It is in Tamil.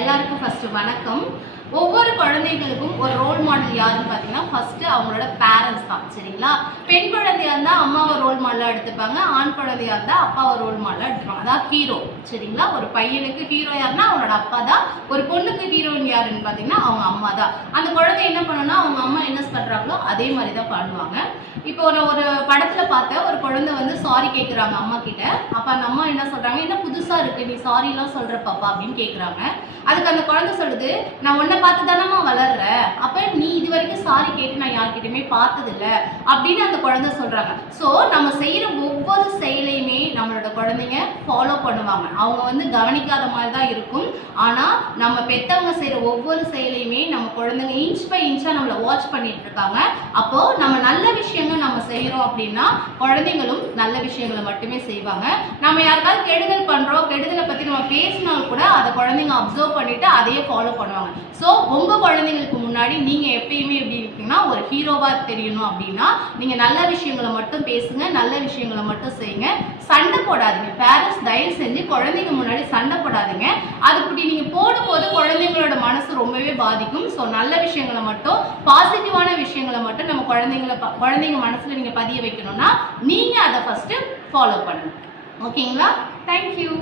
எல்லாருக்கும் ஃபர்ஸ்ட் வணக்கம். ஒவ்வொரு குழந்தைகளுக்கும் ஒரு ரோல் மாடல் யாருன்னு பார்த்தீங்கன்னா ஃபர்ஸ்ட் அவங்களோட பேரண்ட்ஸ் தான். சரிங்களா? பெண் குழந்தையா இருந்தா அம்மாவை ரோல் மாடலா எடுத்துப்பாங்க, ஆண் குழந்தையா இருந்தா அப்பாவை ரோல் மாடலா எடுத்துப்பாங்க. அதான் ஹீரோ. சரிங்களா? ஒரு பையனுக்கு ஹீரோ யாருன்னா அவனோட அப்பா தான், ஒரு பொண்ணுக்கு ஹீரோயின் யாருன்னு பார்த்தீங்கன்னா அவங்க அம்மா தான். அந்த குழந்தை என்ன பண்ணணும்னா அவங்க அம்மா என்ன பண்றாங்களோ அதே மாதிரி தான் பண்ணுவாங்க. இப்போ ஒரு படத்துல பார்த்த ஒரு குழந்தை வந்து சாரி கேட்குறாங்க அம்மா கிட்ட. அப்ப அந்த அம்மா என்ன சொல்றாங்க, என்ன புதுசா இருக்கு நீ சாரி எல்லாம் சொல்ற பாப்பா அப்படின்னு கேட்குறாங்க. அதுக்கு அந்த குழந்தை சொல்லுது, நான் உன்னை பார்த்து தானம்மா வளர்ற, அப்ப நீ இது வரைக்கும் சாரி கேட்டு நான் யார்கிட்டயுமே பார்த்தது இல்லை அப்படின்னு அந்த குழந்தை சொல்றாங்க. ஸோ நம்ம செய்யற ஒவ்வொரு செயலையுமே நம்மளோட குழந்தைங்க ஃபாலோ பண்ணுவாங்க. அவங்க வந்து கவனிக்காத மாதிரி தான் இருக்கும். ஆனா நம்ம பெற்றவங்க செய்யற ஒவ்வொரு செயலையுமே நம்ம குழந்தைங்க இன்ச் பை இன்ச்சா நம்மளை வாட்ச் பண்ணிட்டு இருக்காங்க. அப்போ நம்ம நல்ல விஷயங்கள் நம்ம செய்யறோம் அப்படின்னா குழந்தைங்களும் நல்ல விஷயங்களை மட்டுமே செய்வாங்க. நம்ம யாருக்காவது கெடுதல் பண்றோம், கெடுதலை பத்தி நம்ம பேசினாலும் கூட அதை குழந்தைங்க அப்சர்வ் பண்ணிட்டு அதையே ஃபாலோ பண்ணுவாங்க. ஸோ உங்க குழந்தைங்களுக்கு முன்னாடி நீங்க எப்பயுமே எப்படி இருக்கீங்கன்னா ஒரு ஹீரோவா தெரியணும் அப்படின்னா நீங்க நல்ல விஷயங்களை மட்டும் பேசுங்க, நல்ல விஷயங்களை மட்டும் செய்யுங்க. சண்டை போடாதீங்க. பேரண்ட்ஸ் தயவு செஞ்சு குழந்தைங்க முன்னாடி சண்டை போடாதீங்க. அதுபடி நீங்க போடும்போது குழந்தைங்களோட மனசு ரொம்பவே பாதிக்கும். ஸோ நல்ல விஷயங்களை மட்டும், பாசிட்டிவான விஷயங்களை மட்டும் நம்ம குழந்தைங்க மனசுல நீங்க பதிய வைக்கணும்னா நீங்க அதை ஃபர்ஸ்ட் ஃபாலோ பண்ணுங்க. ஓகேங்களா? தேங்க்யூ.